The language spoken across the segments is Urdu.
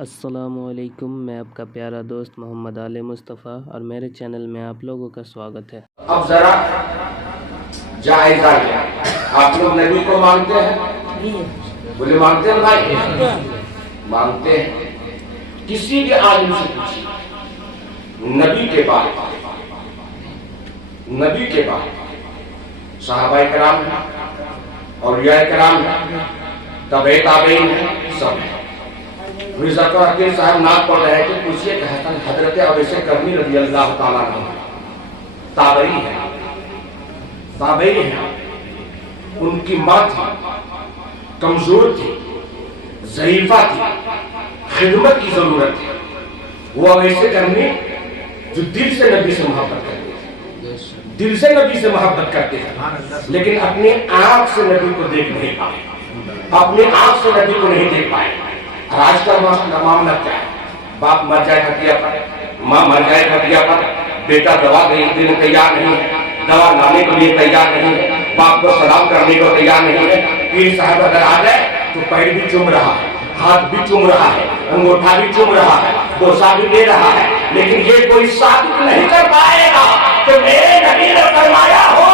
السلام علیکم، میں آپ کا پیارا دوست محمد علی مصطفیٰ اور میرے چینل میں آپ لوگوں کا سواگت ہے۔ اب ذرا جائزہ لیا، آپ لوگ نبی کو مانتے ہیں؟ بولے مانتے ہیں بھائی؟ مانتے ہیں۔ کسی بھی عالم سے پوچھیں، نبی کے بعد صحابہ کرام ہیں، اولیاء کرام ہیں، تابعین تابعین ہیں، سب ہیں۔ مرزا تو حکیم صاحب نعت پڑھ رہے تھے، پوچھئے کہ حضرت اویس کرنی رضی اللہ تعالیٰ عنہ تابعی ہیں، ان کی ماں تھی، کمزور تھی، ضعیفہ تھی، خدمت کی ضرورت تھی۔ وہ اویس کرنی جو دل سے نبی سے محبت کرتے تھے، دل سے نبی سے محبت کرتے تھے، لیکن اپنی آنکھ سے نبی کو دیکھ نہیں پائے، اپنی آنکھ سے نبی کو نہیں دیکھ پائے۔ آج کا معاملہ کیا ہے؟ باپ مر جائے کھٹیا پر، ماں مر جائے کھٹیا پر، بیٹا دوا دینے تیار نہیں ہے، دوا لانے کے لیے تیار نہیں ہے، باپ کو سلام کرنے کو تیار نہیں ہے۔ پیر صاحب اگر آ جائے تو پیر بھی چوم رہا ہے، ہاتھ بھی چوم رہا ہے، انگوٹھا بھی چوم رہا ہے، بوسہ بھی دے رہا ہے، لیکن یہ کوئی ثابت نہیں کر پائے گا کہ میرے نبی نے فرمایا ہو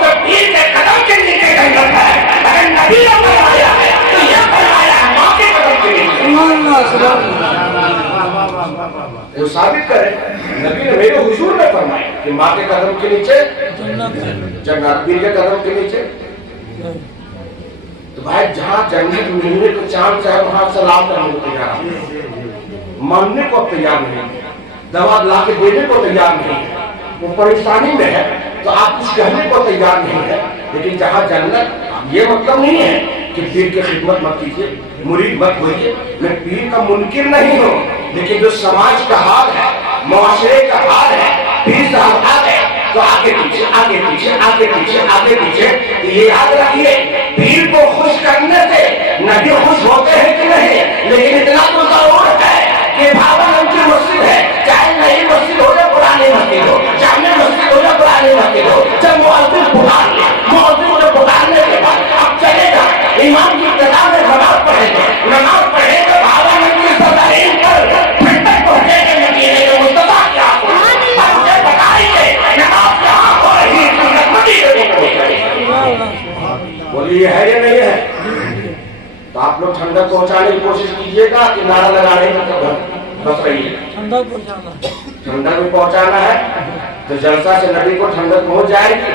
تو پیر کے قدم کے نیچے جنت ہے۔ اگر نبی نے فرمایا ہے تو یہ فرمایا ہے ماں کے قدم کے نیچے۔ جو ثابت کرے، نبی نے میرے حضور نے فرمایا کہ ماں کے قدم کے نیچے جنت، پیر کے قدم کے نیچے۔ تو بھائی جہاں جنت ملنے کو چاند چاہے وہاں سلام کرنے کو تیار ہے، ماننے کو تیار نہیں، دوا لا کے دینے کو تیار نہیں ہے، وہ پریشانی میں ہے تو آپ کچھ کہنے کو تیار نہیں ہے۔ لیکن جہاں جنت، یہ مطلب نہیں ہے کہ پیر کی خدمت مت کیجیے، مرید مت ہوئیے، میں پیر کا منکر نہیں ہوں، لیکن جو سماج کا حال ہے، معاشرے کا حال ہے، پیر صاحب آ گئے تو آگے پیچھے آگے پیچھے آگے پیچھے آگے پیچھے۔ یہ یاد رکھیے، پیر کو خوش کرنے سے نبی خوش ہوتے ہیں کہ نہیں، لیکن اتنا تو ضرور ہے کہ بھاون کی مسجد ہے، چاہے نئی مسجد ہو یا پرانی مسجد ہو، جامع مسجد ہو یا پرانی مسجد ہو، جب مؤذن پکار لے، مؤذن کو پکارنے کے بعد اب چلے گا امام کی ابتدا میں نماز پڑھے گا، نماز پڑھے گا بھاون کی صدرین پر ٹھنڈک پہنچے گا نبی نے مصطفیٰ کیا اور مجھے بتائیے نماز کہاں ہو رہی ہے؟ مدینے میں۔ بولیے ہے یا نہیں ہے؟ تو آپ لوگ ٹھنڈک پہنچانے کی کوشش کیجیے گا کہ نعرہ لگانے کا بس رہی ہے؟ ٹھنڈک بھی پہنچانا ہے تو جلسہ سے نبی کو ٹھنڈک پہنچ جائے گی،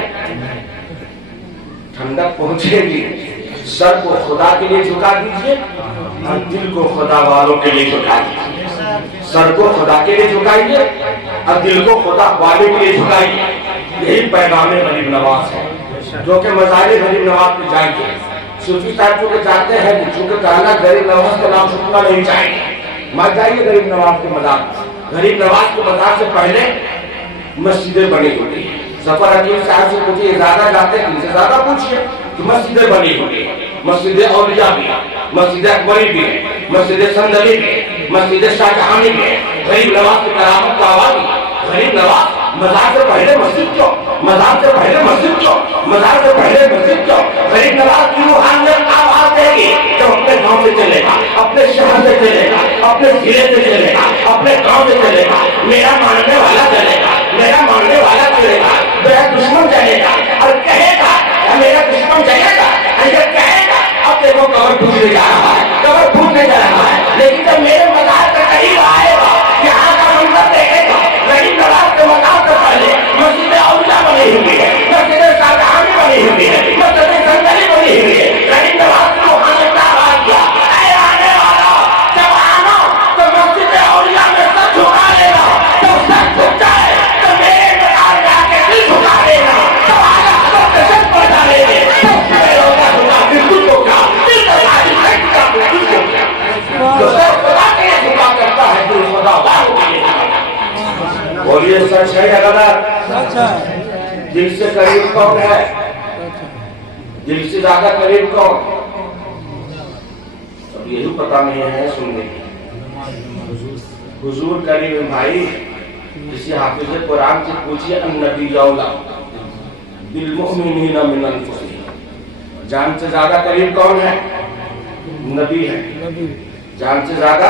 ٹھنڈک پہنچے گی۔ سر کو خدا کے لیے جھکا دیجیے اور دل کو خدا والوں کے لیے جھکا دیجیے۔ سر کو خدا کے لیے جھکائیے اور دل کو خدا والے کے لیے جھکائیے۔ یہی پیغام غریب نواز ہے، جو کہ مزار غریب نواز پہ جائیے۔ صوفی صاحب چونکہ چاہتے ہیں کہ چونکہ کہنا غریب نواز کا نام چھپنا نہیں چاہیے، مت جائیے غریب نواز کے مزار۔ غریب نواز کے مزار سے پہلے مسجدیں بنی ہوتی ہیں۔ ظفر حکیم صاحب سے پوچھئے، زیادہ جاتے ہیں ان سے زیادہ پوچھئے کہ مسجدیں بنی ہوتی ہیں، مسجد اولیاء بھی ہے، مسجد اکبری بھی ہے، مسجد سندلی بھی ہے، مسجد شاہ جہانی بھی ہے۔ غریب نواز کی کرامت کا آواز، غریب نواز مزار سے پہلے مسجد کیوں، مزار سے پہلے مسجد کیوں، مزار سے پہلے مسجد کیوں؟ غریب نواز کی روحانیت آواز دے گی جو اپنے گاؤں سے چلے گا، اپنے شہر سے چلے گا، اپنے ضلع سے چلے گا، اپنے گاؤں سے چلے گا۔ میرا ماننے والا چلے گا، میرا ماننے والا چلے گا، میرا دشمن چلے گا اور کہے گا میرا دشمن چلے گا، ایسا کہے گا اب دیکھو قبر ٹوٹنے جا رہا ہے، قبر ٹوٹنے جا رہا ہے۔ لیکن جب میرے مزار کے قریب آئے گا، یہاں کا منظر دیکھے گا، غریب نواز کے مزار سے پہلے مسجد اولیاء بنی ہوئی ہے، مسجد شاہجہانی بنی ہوئی ہے، مسجد سندلی بنی ہوئی ہے۔ غریب نواز کی روحانیت کا آواز کیا، اے آنے والا جب آنا تو مسجد اولیاء میں سر جھکا لے گا، جب سر جھک جائے تو میرے مزار میں آ کے دل جھکا لے گا، جب آگا حضرت سے سر پڑ ڈالے گے تو میرے ہوگا ہوگا بالکل کو کیا دل کا ساری سر کا بالکل کو کیا۔ جو سر خدا کے لیے جھکا کرتا ہے دل خدا والوں کے لیے جھکا۔ بولیے سچ ہے یا غلط؟ دل سے قریب کون ہے؟ دل سے زیادہ قریب کون؟ اب یہی پتا نہیں ہے، سن لیجیے۔ حضور قریب بھائی، کسی حافظ قرآن سے پوچھئے النبی اولیٰ بالمؤمنین من انفسہم، جان سے زیادہ قریب کون ہے؟ نبی ہے۔ جان سے زیادہ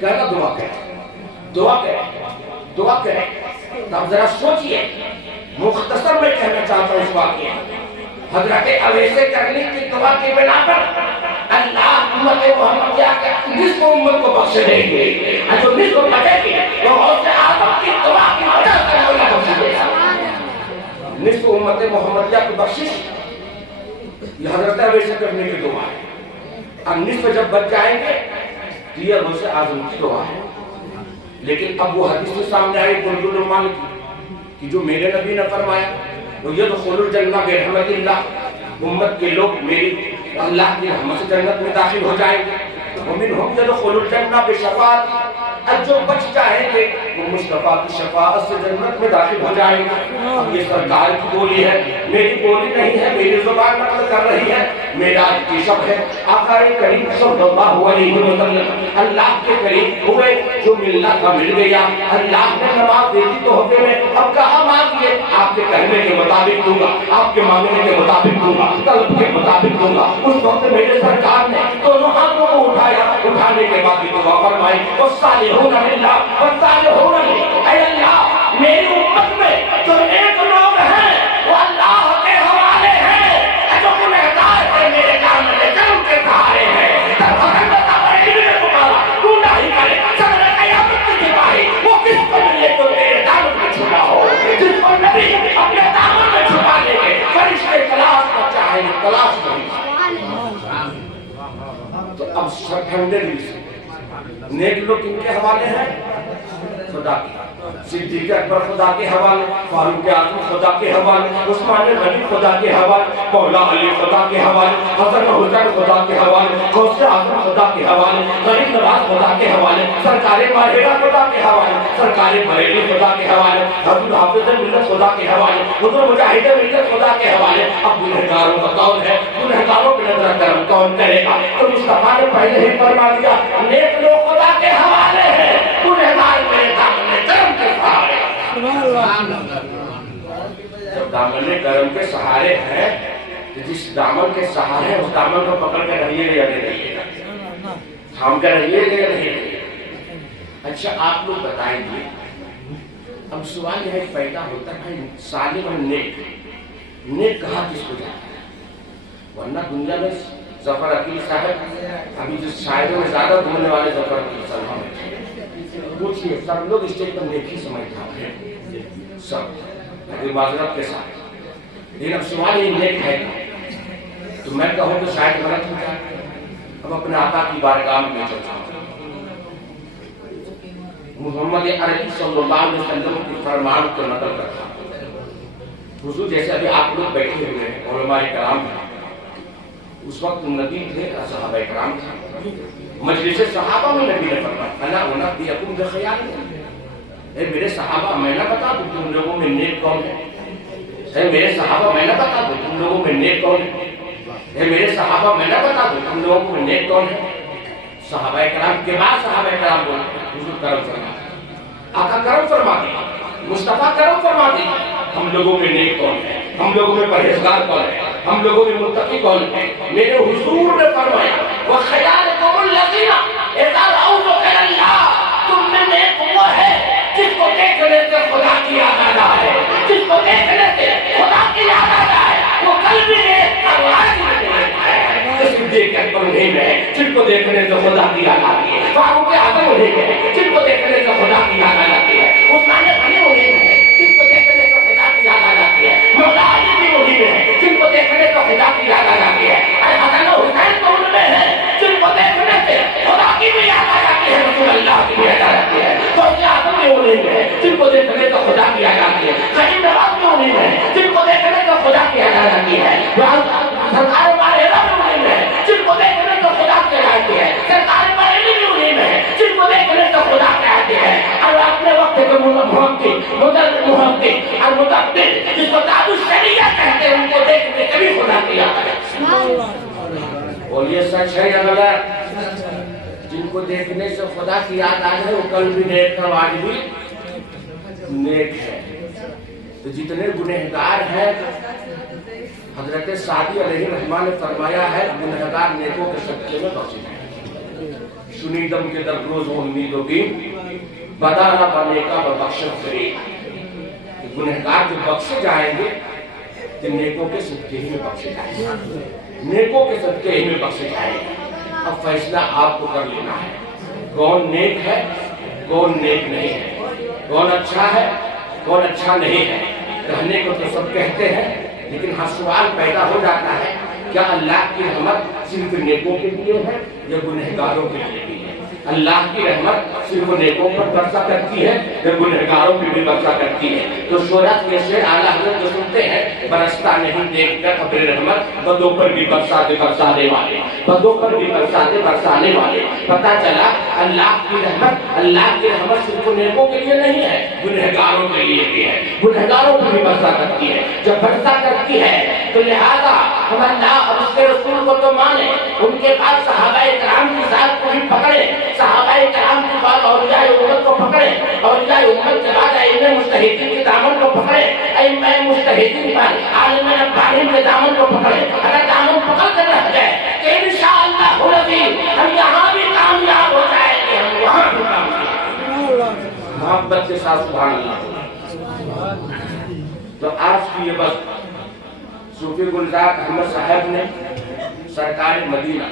کہنا دعا کریں، دعا کریں، دعا کریں۔ تو اب ذرا سوچئے، مختصر میں کہنا چاہتا ہوں اس واقعے، حضرت اویس کرنی کی دعا کی بنا پر اللہ امت محمد نصف امت کو بخش دیں گے، اور جو نصف بچے گی وہ غوث اعظم کی دعا کی وجہ سے اللہ بخش دے گا۔ نصف امت محمدیہ کی بخشش یہ حضرت اویس کرنی کی دعا ہے، اب نصف جب بچ جائیں گے تو یہ غوث اعظم کی دعا ہے۔ لیکن اب وہ حدیث میں سامنے آئی بلد الرحمان کی کہ جو میرے نبی نے فرمایا وہ یدخل الجنہ برحمت اللہ، امت کے لوگ میری اللہ کی رحمت سے جنت میں داخل ہو جائیں گے، ومنہم یدخل الجنہ بشفاعت، اور جو بچ جائیں گے وہ مصطفیٰ کی شفاعت سے جنت میں داخل ہو جائیں گے۔ اب یہ سرکار کی بولی ہے، میری بولی نہیں ہے، میری زبان نقل کر رہی ہے، معراج کی شب ہے، آقا کریم صلی اللہ علیہ وسلم اللہ کے قریب ہوئے، جو ملنا کا مل گیا، اللہ نے نماز دے دی تحفے میں، اب کہاں مانگیے؟ آپ کے کہنے کے مطابق دوں گا، آپ کے مانگنے کے مطابق دوں گا، طلب کے مطابق دوں گا۔ اس وقت میرے سرکار نے دونوں ہاتھوں کو اٹھایا، اٹھانے کے بعد دعا فرمائی، والصالحون للہ والصالحون للہ، اے اللہ میری امت میں جو ایک لوگ ہیں وہ اللہ کے حوالے ہیں، جو گنہگار ہیں میرے نام میں کرم کے سہارے ہیں، تو اب سب ٹھنڈے دل سے نیک لوگ کن کے حوالے ہیں؟ خدا کی، صدیق اکبر خدا کے حوالے، فاروق اعظم خدا کے حوالے، عثمان غنی خدا کے حوالے، مولا علی خدا کے حوالے، حسن حسین خدا کے حوالے، غوث اعظم خدا کے حوالے، غریب نواز خدا کے حوالے، سرکار ماہرہ خدا کے حوالے، سرکار بریلی خدا کے حوالے، حضرت حافظ ملت خدا کے حوالے، حضرت مجاہد ملت خدا کے حوالے۔ اب گنہگاروں کا کون ہے؟ گنہگاروں کی نظر کرم کون کرے گا؟ تو مصطفیٰ نے پہلے ہی فرما دیا، نیک لوگ خدا کے حوالے ہیں، گنہگار میرے دامن کرم کے سہارے۔ جب دامن کرم کے سہارے ہیں، جس دامن کے سہارے اس دامن کو پکڑ کے رہیے یا نہیں رہیے گا، تھام کر رہیے یا نہیں رہیے گا۔ اچھا آپ لوگ بتائیں گے، اب سوال یہ پیدا ہوتا ہے صالح اور نیک، نیک کہا کس کو جاتا ہے؟ ورنہ دنیا میں ظفر عقیل صاحب ابھی جو شاعروں میں زیادہ گھومنے والے ظفر عقیل صاحب پوچھئے، سب لوگ اسٹیج پر نیک ہی سمجھتا ہے سب معذرت کے ساتھ، لیکن اب سوال یہ نیک ہے تو میں کہوں تو شاید غلط ہو جائے۔ اب اپنے آقا کی بارگاہ میں چلتا ہوں، محمد عربی صلی اللہ علیہ وسلم کی فرمان کو نقل کرتا ہوں۔ حضور جیسے ابھی آپ لوگ بیٹھے ہوئے ہیں، علماء کرام ہیں، اس وقت نبی تھے، صحابہ کرام تھے، مجلس صحابہ میں نبی نے فرمایا انا انبئکم بخیار، اے میرے صحابہ میں نہ بتا دوں تم لوگوں میں نیک کون ہے؟ اے میرے صحابہ میں نہ بتا دوں تم لوگوں میں نیک کون ہے؟ اے میرے صحابہ میں نہ بتا دوں تم لوگوں میں نیک کون ہے؟ صحابہ کرام کے بعد صحابہ کرام بولتے ہیں حضور کرم فرما دیں، آقا کرم فرما دیں، مصطفیٰ کرم فرما دیں، ہم لوگوں میں نیک کون ہے؟ ہم لوگوں میں پرہیزگار کون ہے؟ ہم لوگوں میں متقی کون ہے؟ میرے حضور نے فرمایا وَخَيَارِكُمُ الَّذِينَ اِذَا رَأَوْا ذُكْرَ اللَّهِ، تم میں نیک وہ ہے جس کو دیکھنے سے خدا کی یاد آتا ہے، جس کو دیکھنے سے خدا کی یاد آتا ہے، وہ کل بھی نیک اور آج بھی نیک ہے۔ صدیق اکبر نہیں ہے جن کو دیکھنے سے خدا کی یاد آتی ہے، فاروق اعظم نہیں ہے جن کو دیکھنے سے خدا کی یاد آ جاتی ہے، عثمان غنی نہیں ہے جن کو دیکھنے سے خدا کی یاد آ جاتی ہے، مولا علی بھی وہی ہے جن کو دیکھنے سے خدا کی یاد آ جاتی ہے، حسن حسین تو ان میں ہے جن کو دیکھنے سے خدا کی بھی یاد آ جاتی ہے، رسول اللہ کی بھی یاد آ جاتی ہے، غوث اعظم بھی وہی ہے جن کو دیکھنے سے خدا کی یاد آتی ہے، غریب نواز بھی وہی ہے جن کو دیکھنے سے خدا کی یاد آ جاتی ہے، سرکار ماہرہ بھی وہی ہے جن کو دیکھنے سے خدا کی یاد آتی ہے، سرکار بریلی بھی وہی ہے جن کو دیکھنے سے خدا کی یاد آتی ہے۔ اور اپنے وقت کے محقق محدث اور مدبر جس کو تاج الشریعہ کہتے ہیں ان کو دیکھنے کبھی خدا کی یاد آتی ہے۔ اور یہ سچ ہے یا غلط؟ جن کو دیکھنے سے خدا کی یاد آ جائے وہ کل بھی نیک ہے، آج بھی نیک ہے۔ تو جتنے گنہگار ہیں حضرت سعدی علیہ الرحمٰن نے فرمایا ہے گنہگار نیکوں کے صدقے میں بخشے جائیں۔ شنیدم کے در روز امیدوں کی بدا نہ بننے کا بخشت کرے. گنہگار جو بخشے جائیں گے تو نیکوں کے صدقے ہی میں بخشے جائیں گے, نیکوں کے صدقے ہی میں بخشے جائیں گے. اب فیصلہ آپ کو کر لینا ہے, کون نیک ہے کون نیک نہیں ہے, کون اچھا ہے کون اچھا نہیں ہے. کہنے کو تو سب کہتے ہیں, لیکن ہر سوال پیدا ہو جاتا ہے, کیا اللہ کی رحمت صرف نیکوں کے لیے ہے یا گنہگاروں کے لیے بھی ہے؟ اللہ کی رحمت صرف نیکوں پر برسا کرتی ہے یا گنہگاروں پر بھی برسا کرتی ہے؟ تو شورت میں سے اعلیٰ حضرت جو سنتے ہیں, برستا نہیں دیکھ کر ابر رحمت بدوں پر بھی برساتے برسانے والے, بدوں پر بھی برساتے برسانے والے. پتہ چلا اللہ کی رحمت صرف نیکوں کے لیے نہیں ہے, گنہگاروں کے لیے بھی ہے, گنہگاروں پر بھی برسا کرتی ہے. جب برسا کرتی ہے تو لہذا ہم اللہ اور اس کے رسول کو تو مانے, ان کے بعد صحابہ کرام کی ذات کو بھی پکڑے, صحابہ کرام کے بعد اولیاء امت کو پکڑے, اولیاء امت کے بعد ائمہ مجتہدین کے دامن کو پکڑے, ائمہ مجتہدین پر عالم ربانی کے دامن کو پکڑے. اگر دامن پکڑ کر رہ گئے کہ انشاءاللہ ہم یہاں بھی کامیاب ہو جائیں گے, ہم وہاں بھی کامیاب. محبت کے ساتھ سبحان اللہ. تو آج کی یہ بس صوفی گلزار احمد صاحب نے سرکار مدینہ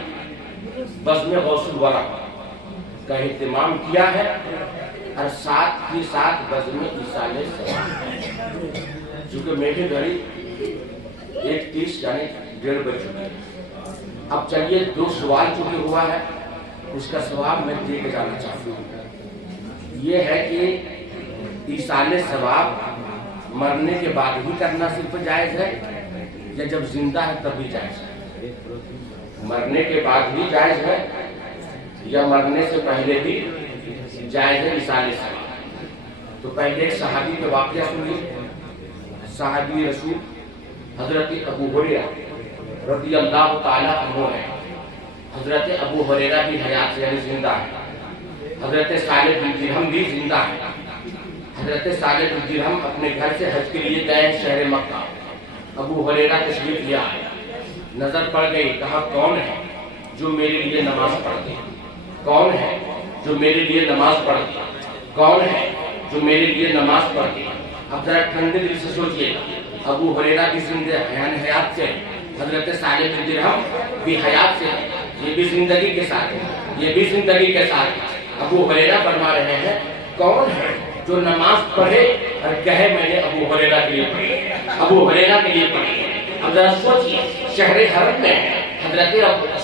بزم غوث الورا کا اہتمام کیا ہے, اور ساتھ ہی ساتھ بزم ایصال ثواب. چونکہ میری گھڑی 1:30 یعنی 1:30 بج چکی ہے. اب چلیے 2 سوال چکے ہوا ہے, اس کا ثواب میں دے کے جانا چاہتا ہوں. یہ ہے کہ ایصال ثواب مرنے کے بعد ہی کرنا صرف جائز ہے یا جب زندہ ہے تب بھی جائز ہے؟ مرنے کے بعد بھی جائز ہے یا مرنے سے پہلے بھی جائز ہے ایصال ثواب؟ تو پہلے ایک صحابی کے واقعہ سنیے. صحابی رسول حضرت ابو ہریرہ رضی اللہ تعالی عنہ ہے. حضرت ابو ہریرہ بھی حیات سے یعنی زندہ ہے, حضرت صالح بن درہم بھی زندہ ہے. حضرت صالح بن درہم اپنے گھر سے حج کے لیے گئے شہر مکہ. ابو ہریرہ تشریف لے آئے, نظر پڑ گئی, کہا کون ہے جو میرے لیے نماز پڑھتے, کون ہے جو میرے لیے نماز پڑھتے, کون ہے جو میرے لیے نماز پڑھتے. اب ذرا ٹھنڈے دل سے سوچئے, ابو ہریرہ بھی زندہ حیات سے, حضرت صالح بن درہم بھی حیات سے, یہ بھی زندگی کے ساتھ ہے, یہ بھی زندگی کے ساتھ. ابو ہریرہ فرما رہے ہیں کون ہے جو نماز پڑھے اور کہے میں نے ابو ہریرہ کے لیے پڑھی, ابو ہریرہ کے لیے پڑھی. اب ذرا سوچئے, شہر حرم میں حضرت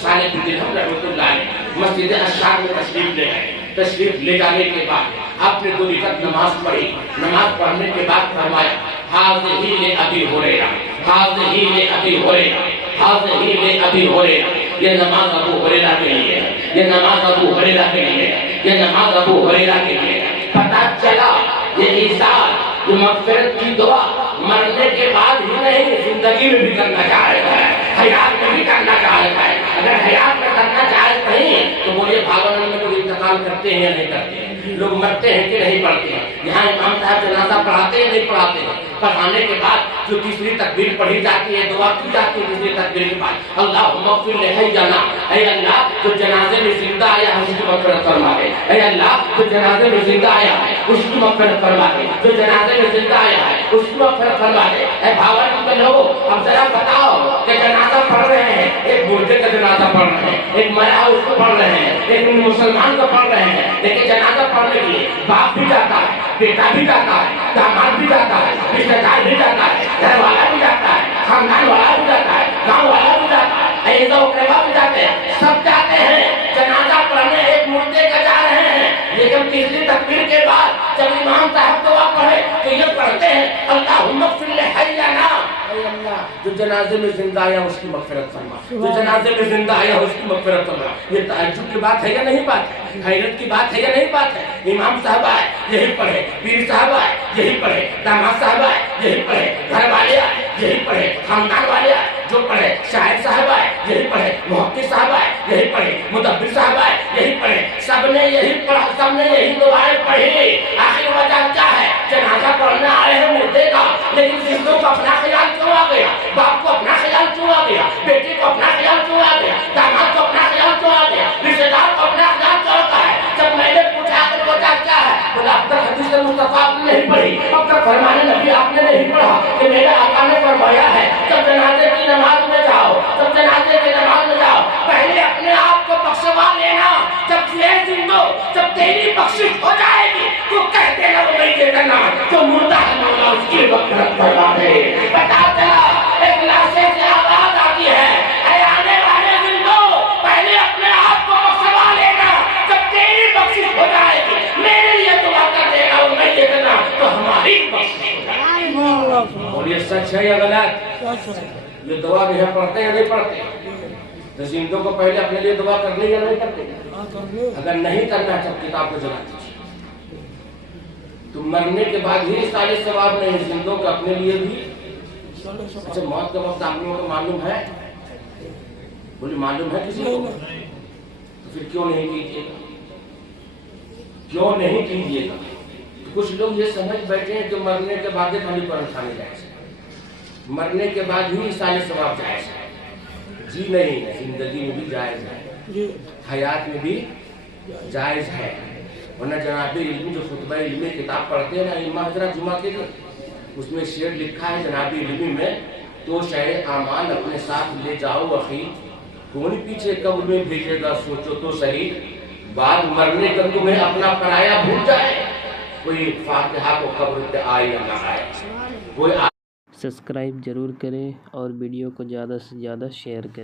صالح بن درہم رحمۃ اللہ علیہ مسجد اشعار میں تشریف لے گئے. تشریف لے جانے کے بعد آپ نے 2 رکعت نماز پڑھی. نماز پڑھنے کے بعد فرمایا حاذہ لابی ہریرہ, حاذہ لابی ہریرہ, حاذہ لابی ہریرہ. یہ نماز ابو ہریرہ کے لیے ہے, یہ نماز ابو ہریرہ کے لیے ہے, یہ نماز ابو ہریرہ کے لیے ہے. پتہ چلا یہ ایصال, یہ مغفرت کی دعا مرنے کے بعد ہی نہیں, زندگی میں بھی کرنا چاہتا ہے, حیات میں بھی کرنا چاہتا ہے. اگر حیات میں کرنا چاہتے نہیں تو بولیے بھاگوان میں کوئی انتقال کرتے ہیں یا نہیں کرتے ہیں, لوگ مرتے ہیں کہ نہیں پڑھتے ہیں. یہاں امام صاحب جنازہ پڑھاتے ہیں نہیں پڑھاتے ہیں. پڑھانے کے بعد جو تیسری تکبیر پڑھی جاتی ہے, دعا کی جاتی ہے تیسری تکبیر کے بعد, اللہم اغفر لحینا, اے اللہ جو جنازے میں زندہ آیا ہے اس کی مغفرت فرما دے, اے اللہ جو جنازے میں زندہ آیا ہے اس کی مغفرت فرما دے, جو جنازے میں زندہ آیا ہے اس کی مغفرت فرما دے. اے بھاون کے لوگوں, اب ذرا بتاؤ کہ جنازہ پڑھ رہے ہیں, ایک مردے کا جنازہ پڑھ رہے ہیں, ایک مرا اس کو پڑھ رہے ہیں, ایک مسلمان کو پڑھ رہے ہیں, لیکن جنازہ پڑھنے کے لیے باپ بھی جاتا ہے, بیٹا بھی جاتا ہے, داماد بھی جاتا ہے, رشتہ دار بھی جاتا ہے, گھر والا بھی جاتا ہے, خاندان والا بھی جاتا ہے, گاؤں والا بھی جاتا ہے, عزیز و اقربا بھی جاتے ہیں, سب جاتے ہیں جنازہ پڑھنے ایک مردے کا جا رہے ہیں. لیکن تیسری تکبیر کے بعد جب امام صاحب دعا پڑھے تو یہ پڑھتے ہیں اللہم اغفر لحینا, اے اللہ جو جنازے میں زندہ آیا اس کی مغفرت فرما, جو جنازے میں زندہ آیا اس کی مغفرت فرما. یہ تعجب کی بات ہے یا نہیں بات ہے, حیرت کی بات ہے یا نہیں بات ہے. امام صاحب آئے یہی پڑھے, پیر صاحب آئے یہی پڑھے, داماد صاحب آئے یہی پڑھے, گھر والے آئے یہی پڑھے, خاندان والے آئے جو پڑھے, شاعر صاحب آئے یہی پڑھے, محقق صاحب آئے یہی پڑھے, مدبر صاحب آئے یہی پڑھے, سب نے یہی پڑھا, سب نے یہی دعائیں پڑھی. آخر وجہ کیا ہے, جنازہ پڑھنے آئے ہیں مردے کا, لیکن زندوں کو اپنا خیال کیوں آ گیا, باپ کو اپنا خیال کیوں آ گیا, بیٹے کو اپنا خیال کیوں آ گیا, داماد کو اپنا خیال کیوں آ گیا, رشتے دار کو اپنا خیال کیوں تیری بخشش ہو جائے گی. تو کہتے ہیں وہ نہیں دے کرنا جو مردہ ہے مولا اس کی مغفرت کروا دے. بتا چلا ایک لاشے سے آواز آتی ہے اے آنے والے زندوں پہلے اپنے آپ کو سوا لینا. جب تیری بخشش ہو جائے گی میرے لیے دعا کر دے گا اور نہیں دے کرنا تو ہماری بخشش ہو جائے گی. اور یہ سچ ہے یا غلط؟ یہ دعا جو ہے پڑھتے یا نہیں پڑھتے؟ تو زندوں کو پہلے اپنے لیے دعا کرنے یا نہیں کرتے؟ اگر نہیں کرنا جب کتاب کو جلا دیجیے. تو مرنے کے بعد ہی سارے ثواب نہیں زندوں کو اپنے لیے بھی. اچھا موت کا وقت آپ لوگوں کو معلوم ہے؟ بولے معلوم ہے کسی کو؟ تو پھر کیوں نہیں کیجیے گا؟ کیوں نہیں کیجیے گا؟ کچھ لوگ یہ سمجھ بیٹھے ہیں کہ مرنے کے بعد بھلی قرآن کھانے جائز ہے, مرنے کے بعد ہی سارے ثواب جائز ہے. جی نہیں ہے, زندگی میں بھی جائز ہے, حیات میں بھی جائز ہے. ورنہ جناب علمی جو خطبہ علمی کتاب پڑھتے ہیں نا علماء حضرات جمعہ کے دن, اس میں شعر لکھا ہے جناب علمی میں, تو شے اعمال اپنے ساتھ لے جاؤ اخی, کون پیچھے قبر میں بھیجے گا سوچو تو صحیح, بعد مرنے کا تمہیں اپنا پرایا بھول جائے, کوئی فاتحہ کو قبر پہ آئے یا نہ آئے. کوئی سبسکرائب ضرور کریں اور ویڈیو کو زیادہ سے زیادہ شیئر کریں.